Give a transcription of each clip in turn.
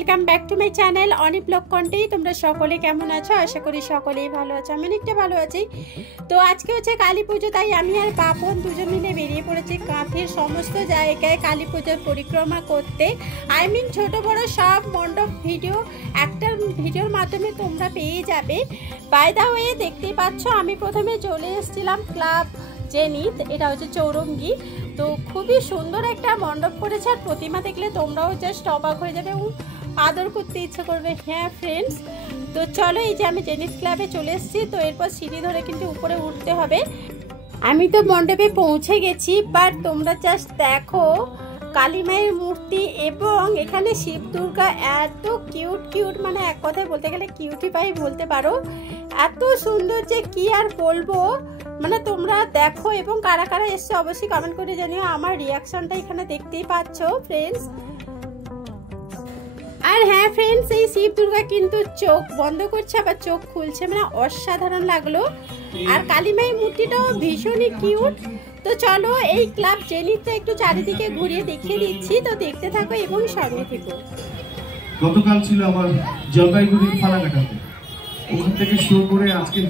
Welcome back to my channel অনি blog কন্টেই। তোমরা সকলে কেমন আছো? আশা করি সকলেই ভালো আছো। আমি অনেকটা ভালো আছি। তো আজকে হচ্ছে কালী পুজো, তাই আমি আর পাপন দুজন মিলে বেরিয়ে পড়েছি কাঁথির সমস্ত জায়গায় কালী পুজোর পরিক্রমা করতে। ছোট বড় সব মণ্ডপ ভিডিও একটা ভিডিওর মাধ্যমে তোমরা পেয়ে যাবে। বাই দা ওয়ে, দেখতেই পাচ্ছ আমি প্রথমে চলে এসেছিলাম ক্লাব জেনিত, এটা হচ্ছে চৌরঙ্গি। তো খুবই সুন্দর একটা মণ্ডপ করেছে, আর প্রতিমা দেখলে তোমরাও জাস্ট অবাক হয়ে যাবে এবং আদর করতে ইচ্ছে করবে। হ্যাঁ ফ্রেন্ডস, তো চলো, এই যে আমি জেনিত ক্লাবে চলে এসেছি। তো এরপর সিঁড়ি ধরে কিন্তু উপরে উঠতে হবে। আমি তো মণ্ডপে পৌঁছে গেছি, বাট তোমরা জাস্ট দেখো কালী মায়ের মূর্তি এবং এখানে শিব দুর্গা এত কিউট কিউট, মানে এক কথায় বলতে গেলে কিউটি পাই বলতে পারো। এত সুন্দর যে কি আর বলবো, মানে তোমরা দেখো এবং কারা কারা এসছে অবশ্যই কমেন্ট করে জানিও। আমার রিয়াকশনটা এখানে দেখতেই পাচ্ছ ফ্রেন্ডস। আর হ্যাঁ ফ্রেন্ডস, এই শিব দুর্গা কিন্তু চোখ বন্ধ করছে আবার চোখ খুলছে, মানে অসাধারণ লাগলো। আর কালী মায়ের মূর্তিটাও ভীষণই কিউট। তো চলো, এই ক্লাব জেনিতে একটু চারিদিকে ঘুরিয়ে দেখিয়ে দিচ্ছি, তো দেখতে থাকো এবং সঙ্গে থেকো। গতকাল ছিল আমার জলপাইগুড়ির ফালাকাটাতে, ওখান থেকে শুরু করে আজকে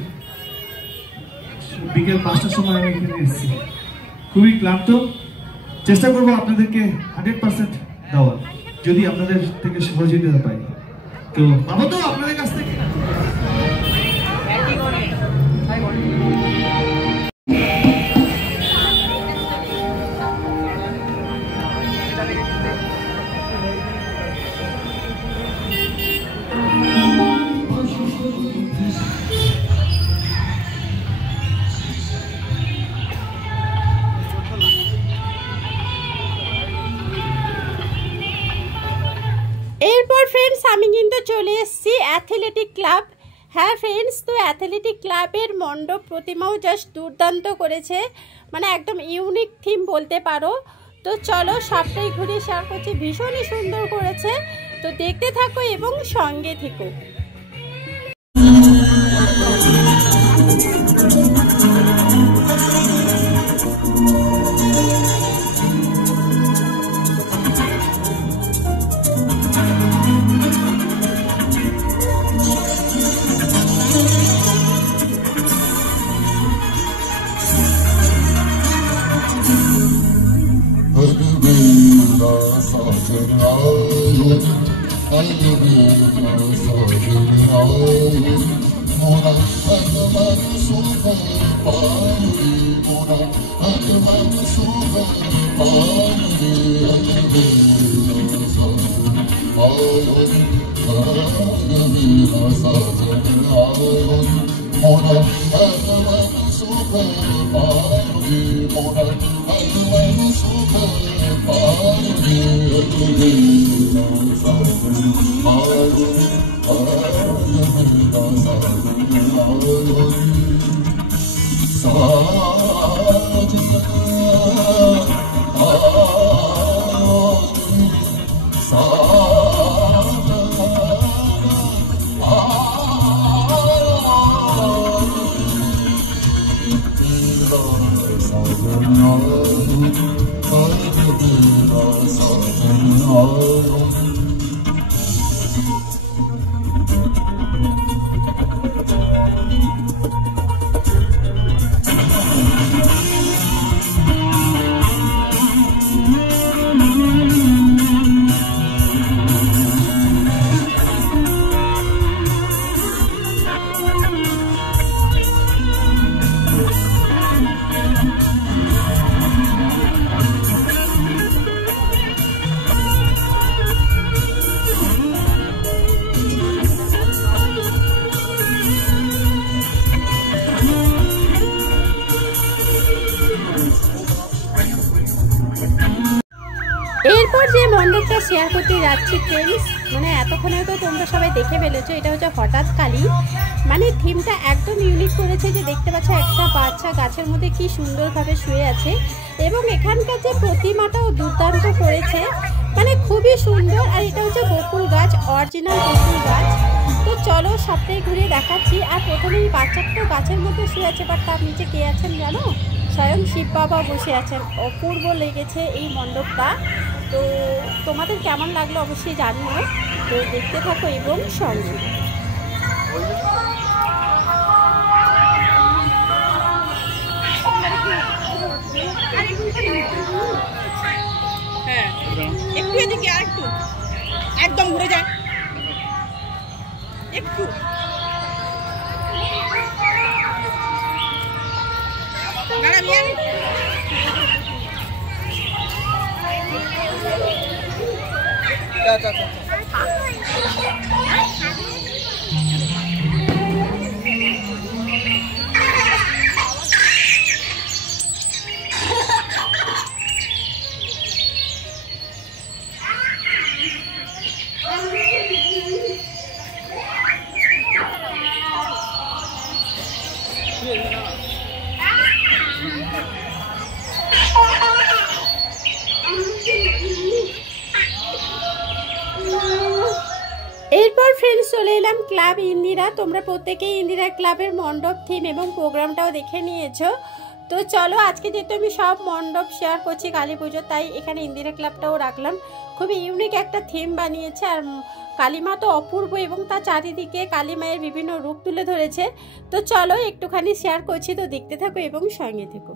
বিকেল 5টার সময় আমি এখানে এসেছি। খুবই ক্লান্ত, চেষ্টা করবো আপনাদেরকে 100% দেওয়ার, যদি আপনাদের থেকে সহযোগিতা পাই। তো পাবো তো আপনাদের কাছ থেকে। এরপর ফ্রেন্ডস আমি কিন্তু চলে এসেছি অ্যাথলেটিক ক্লাব। হ্যাঁ ফ্রেন্ডস, তো অ্যাথলেটিক ক্লাবের মণ্ডপ প্রতিমাও জাস্ট দুর্দান্ত করেছে, মানে একদম ইউনিক থিম বলতে পারো। তো চলো, সবটাই ঘুরিয়ে শেয়ার করছি, ভীষণই সুন্দর করেছে। তো দেখতে থাকো এবং সঙ্গে থেকো। এরপর যে মণ্ডপটা শেয়ার করতে যাচ্ছি ফ্রেন্ডস, মানে এতক্ষণে তো তোমরা সবাই দেখে ফেলেছো, এটা হচ্ছে হঠাৎ কালী। মানে থিমটা একদম ইউনিক করেছে, যে দেখতে পাচ্ছ একটা বাচ্চা গাছের মধ্যে কি সুন্দরভাবে শুয়ে আছে, এবং এখানকার যে প্রতিমাটাও দুর্দান্ত করেছে, মানে খুবই সুন্দর। আর এটা হচ্ছে বকুল গাছ, অরিজিনাল বকুল গাছ। তো চলো, সবটাই ঘুরিয়ে দেখাচ্ছি। আর প্রথমেই বাচ্চাটা গাছের মধ্যে শুয়ে আছে, বাট তার নিচে কে আছেন জানো? স্বয়ং শিব বাবা বসে আছেন। অপূর্ব লেগেছে এই মণ্ডপটা। তো তোমাদের কেমন লাগলো অবশ্যই জানিও। তো দেখতে থাকো এবং সঙ্গে। হ্যাঁ একটু এদিকে আর একটু একদম ঘুরে যায় একটু। এরপর ফ্রেন্ডস চলে এলাম ক্লাব ইন্দিরা। তোমরা প্রত্যেকেই ইন্দিরা ক্লাবের মণ্ডপ থিম এবং প্রোগ্রামটাও দেখে নিয়েছো। তো চলো আজকে যেহেতু আমি সব মণ্ডপ শেয়ার করছি কালী পুজো, তাই এখানে ইন্দিরা ক্লাবটাও রাখলাম। খুবই ইউনিক একটা থিম বানিয়েছে, আর কালীমা তো অপূর্ব এবং তার চারিদিকে কালী মায়ের বিভিন্ন রূপ তুলে ধরেছে। তো চলো একটুখানি শেয়ার করছি, তো দেখতে থাকো এবং সঙ্গে থেকো।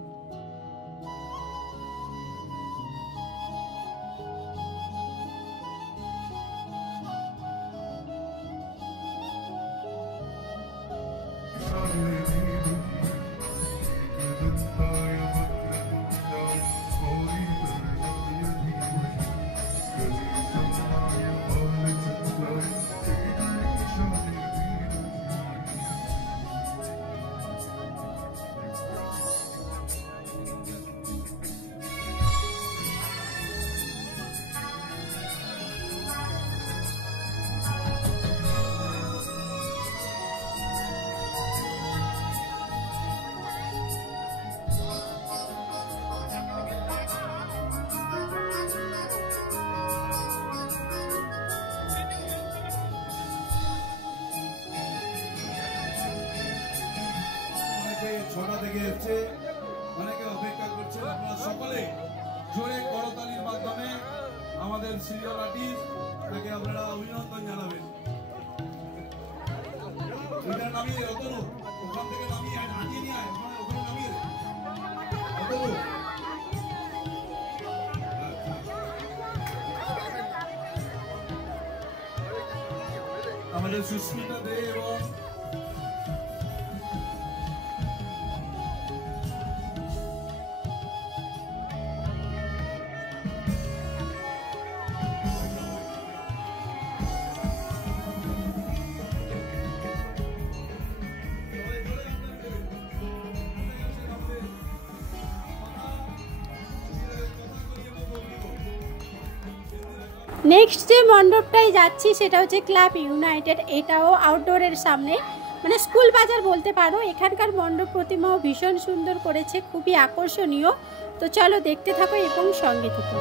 ছটা থেকে এসছে, অনেকে অপেক্ষা করছে। আপনারা সকলে জোরে করতালির মাধ্যমে আমাদের সিরিয়াল আর্টিস্ট তাকে আপনারা অভিনন্দন জানাবেন। ওইটা নামিয়ে অতনু, ওখান থেকে নামিয়ে হাঁটিয়ে নিয়ে আয়, ওখানে নামিয়ে অতনু। আমাদের সুস্মিতা দে এবং নেক্সট যে মণ্ডপটায় যাচ্ছি সেটা হচ্ছে ক্লাব ইউনাইটেড। এটাও আউটডোরের সামনে, মানে স্কুল বাজার বলতে পারো। এখানকার মণ্ডপ প্রতিমাও ভীষণ সুন্দর করেছে, খুবই আকর্ষণীয়। তো চলো দেখতে থাকো এবং সঙ্গে থাকো।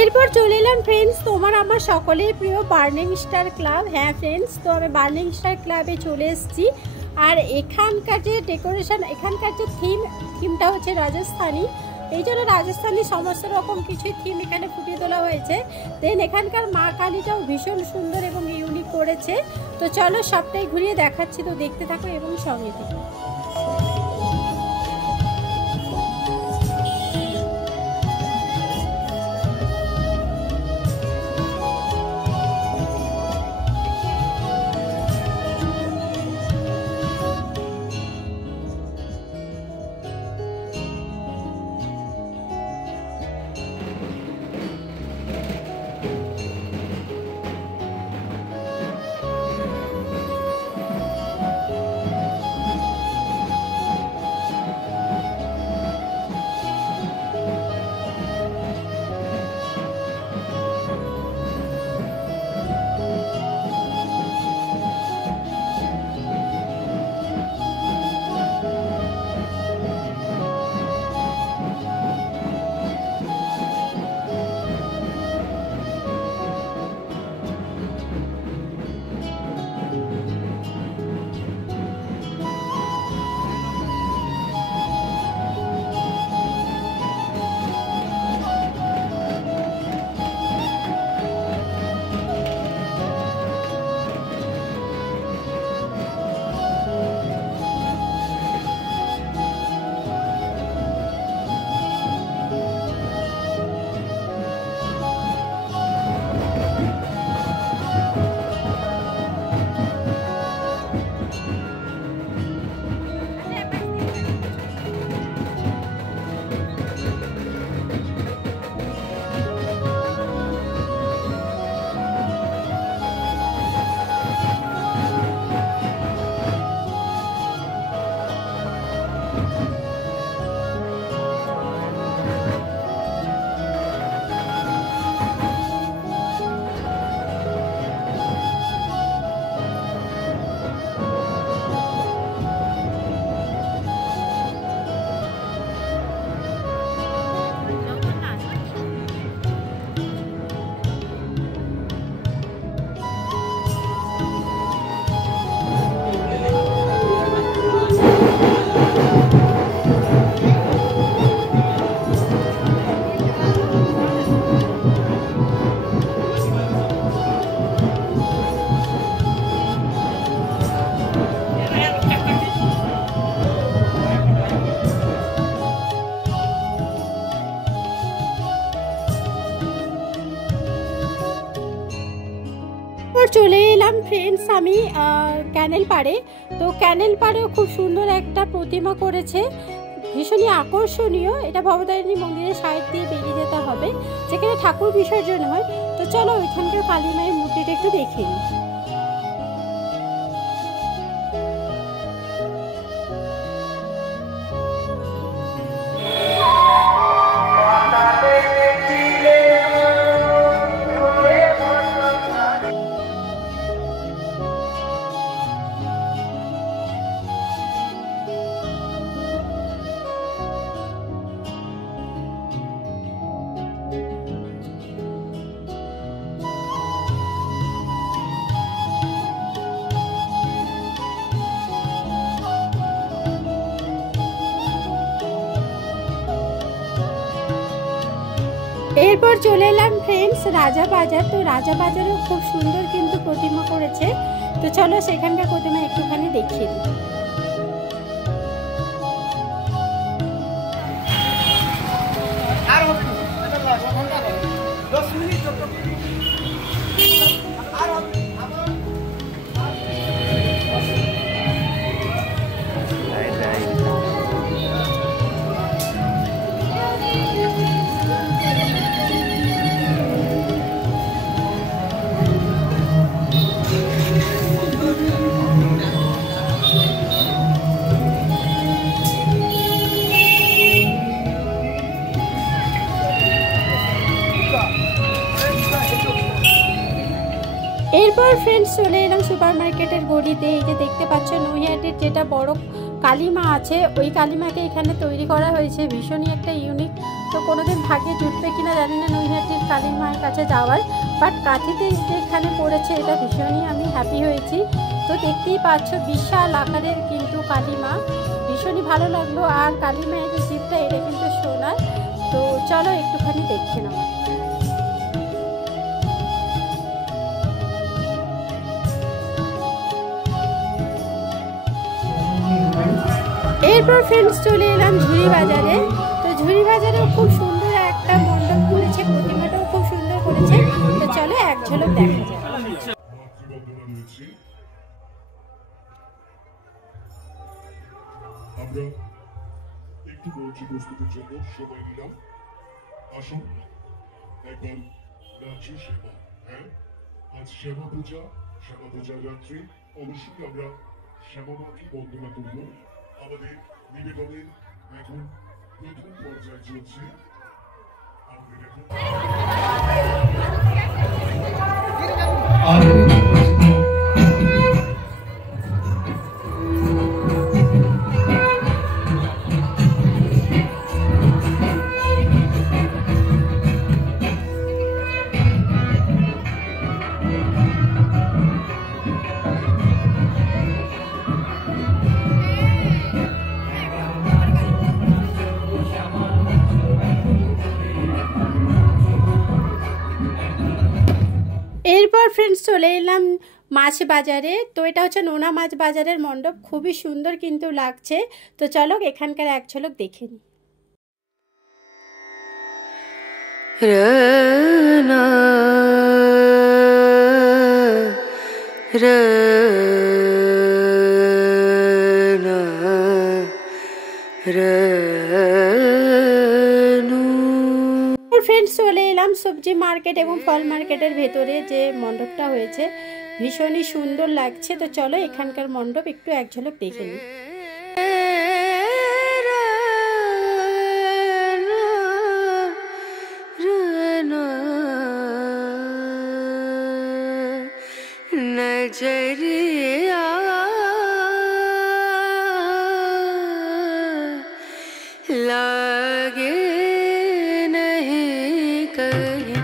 এরপর চলে এলাম ফ্রেন্ডস তোমার আমার সকলের প্রিয় বার্নিং স্টার ক্লাব। হ্যাঁ ফ্রেন্ডস, তো আমি বার্নিং স্টার ক্লাবে চলে এসেছি। আর এখানকার যে ডেকোরেশন, এখানকার যে থিমটা হচ্ছে রাজস্থানী, এই জন্য রাজস্থানী সমস্ত রকম কিছু থিম এখানে ফুটিয়ে তোলা হয়েছে। দেন এখানকার মা কালীটাও ভীষণ সুন্দর এবং ইউনিক করেছে। তো চলো সবটাই ঘুরিয়ে দেখাচ্ছি, তো দেখতে থাকো এবং সঙ্গে থাকো। চলে এলাম ফ্রেন্ডস আমি ক্যানেল পাড়ে। তো ক্যানেল পাড়েও খুব সুন্দর একটা প্রতিমা করেছে, ভীষণই আকর্ষণীয়। এটা ভবতারিণী মন্দিরের সাইড দিয়ে বেরিয়ে যেতে হবে, যেখানে ঠাকুর বিসর্জন হয়। তো চলো ওইখানকার কালী মায়ের মূর্তিটা একটু দেখে নিই। এরপর চলে এলাম ফ্রেন্ডস রাজা বাজার। তো রাজা বাজারেও খুব সুন্দর কিন্তু প্রতিমা করেছে। তো চলো সেখানকার প্রতিমা একটুখানি দেখিয়ে দিই। এরপর ফ্রেন্ডস চলে এলাম সুপার মার্কেটের গলিতে। এই যে দেখতে পাচ্ছ নৈহাটির যেটা বড় কালীমা আছে, ওই কালীমাকে এখানে তৈরি করা হয়েছে, ভীষণই একটা ইউনিক। তো কোনোদিন ভাগ্যে জুটবে কিনা জানি না নৈহাটির কালী মায়ের কাছে যাওয়ার, বাট কাঁথিতে এখানে পড়েছে, এটা ভীষণই আমি হ্যাপি হয়েছি। তো দেখতেই পাচ্ছ বিশাল আকারের কিন্তু কালী মা, ভীষণই ভালো লাগলো। আর কালী মায়ের যে শিবটা এটা কিন্তু সোনার। তো চলো একটুখানি দেখে নাও। এরপর ফ্রেন্ডস চলে এলাম ঝুড়ি বাজারে। তো ঝুড়ি বাজারেও খুব সুন্দর একটা মণ্ডপ করেছে, প্রতিমাটাও খুব সুন্দর করেছে। তো চলো এক ঝলক দেখা যায়। আমরা একটু মঞ্চে প্রস্তুতির জন্য সময় নিলাম। আসুন একবার রাত্রি সেবা। হ্যাঁ, আজ শ্যামা পূজার রাত্রে অবশ্যই আমরা শ্যামা মাকে বন্দনা করব। আমাদের নিবেদনের এখন প্রথম পর্যায়ে চলছে। আমাদের এখন এরপর ফ্রেন্ডস চলে এলাম মাছ বাজারে। তো এটা হচ্ছে নোনা মাছ বাজারের মণ্ডপ, খুবই সুন্দর কিন্তু লাগছে। তো চলো এখানকার এক ঝলক দেখে নিই। ফ্রেন্ডস চলে এলাম সবজি মার্কেট এবং ফল মার্কেটের ভেতরে যে মণ্ডপটা হয়েছে, ভীষণই সুন্দর লাগছে। তো চলো এখানকার মণ্ডপ একটু এক ঝলক দেখে নিই। नजरिया लागे नहीं कहीं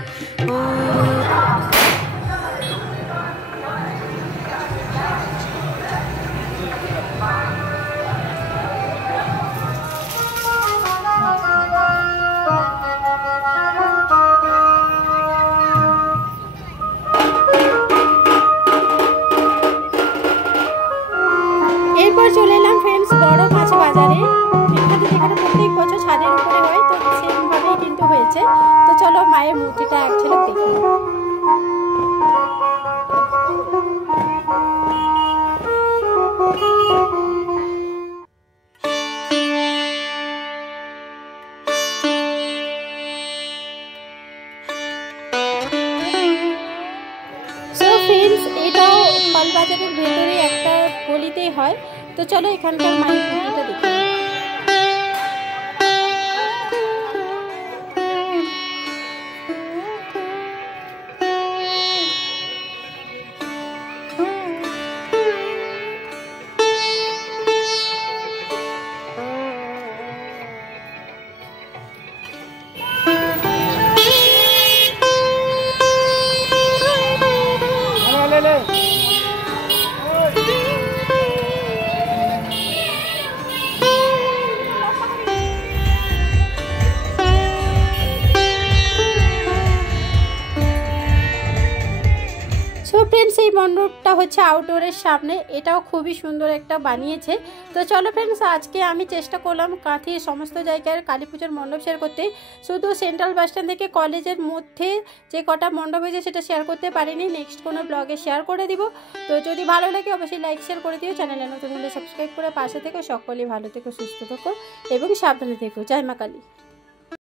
এরপর চলে এলাম ফ্রেন্ডস বড় মাছ বাজারে। এখানে যেখানে প্রত্যেক বছর ছাদের উপরে হয়, তো সেমভাবেই কিন্তু হয়েছে। তো চলো মায়ের মূর্তিটা এক ঝলক দেখি। ফ্রেন্ডস এটাও ফল বাজারের ভেতরে একটা গলিতেই হয়। তো চলো এখানকার মায়ের মূর্তিটা দেখি। ফ্রেন্ডস এই মণ্ডপটা হচ্ছে আউটডোরের সামনে, এটাও খুবই সুন্দর একটা বানিয়েছে। তো চলো ফ্রেন্ডস আজকে আমি চেষ্টা করলাম কাঁথির সমস্ত জায়গার কালী পুজোর মণ্ডপ শেয়ার করতে। শুধু সেন্ট্রাল বাস স্ট্যান্ড থেকে কলেজের মধ্যে যে কটা মণ্ডপ হয়েছে সেটা শেয়ার করতে পারিনি, নেক্সট কোনো ব্লগে শেয়ার করে দিব। তো যদি ভালো লাগে অবশ্যই লাইক শেয়ার করে দিও, চ্যানেলে নতুন হলে সাবস্ক্রাইব করে পাশে থেকো। সকলেই ভালো থেকো, সুস্থ থেকো এবং সাবধানে থেকো। জয় মা কালী।